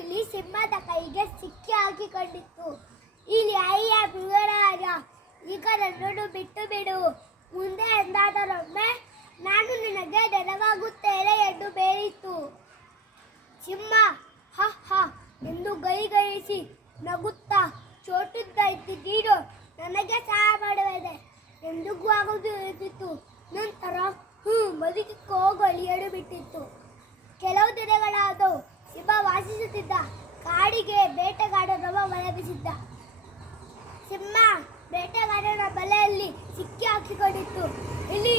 ಇಲಿ ಸಿಂಹದ ಕೈಗೆ ಸಿಕ್ಕಿ ಹಾಕಿಕೊಂಡಿತ್ತು. ಇಲ್ಲಿ ಅಯ್ಯ ಮೃಗರಾಜ, ಈಗ ನನ್ನನ್ನು ಬಿಟ್ಟು ಬಿಡು. ಮುಂದೆ ಎಂದಾದರೊಮ್ಮೆ ನಾನು ನಿನಗೆ ನೆರವಾಗುತ್ತೇನೆ ಎಂದು ಬೇಡಿತು. ಸಿಂಹ ಹ ಹ ಎಂದು ಗೈಗೈಸಿ ನಗುತ್ತಾ, ಚೋಟುದ್ದ ನೀನು ನನಗೆ ಸಹಾಯ ಮಾಡುತ್ತದೆ ಎಂದು ಕೂಗುತ್ತಿತ್ತು. ನಂತರ ಬದುಕಿಗೆ ಹೋಗಲಿಯಲು ಬಿಟ್ಟಿತ್ತು. ಕೆಲವು ದಿನಗಳಾದವು. ಸಿಂಹ ವಾಸಿಸುತ್ತಿದ್ದ ಕಾಡಿಗೆ ಬೇಟೆಗಾಡನೊಬ್ಬ ಬಲೆ ಬೀಸಿದ್ದ. ಸಿಂಹ ಬೇಟೆಗಾರನ ಬಲೆಯಲ್ಲಿ ಸಿಕ್ಕಿ ಹಾಕಿಕೊಂಡಿತ್ತು. ಇಲಿ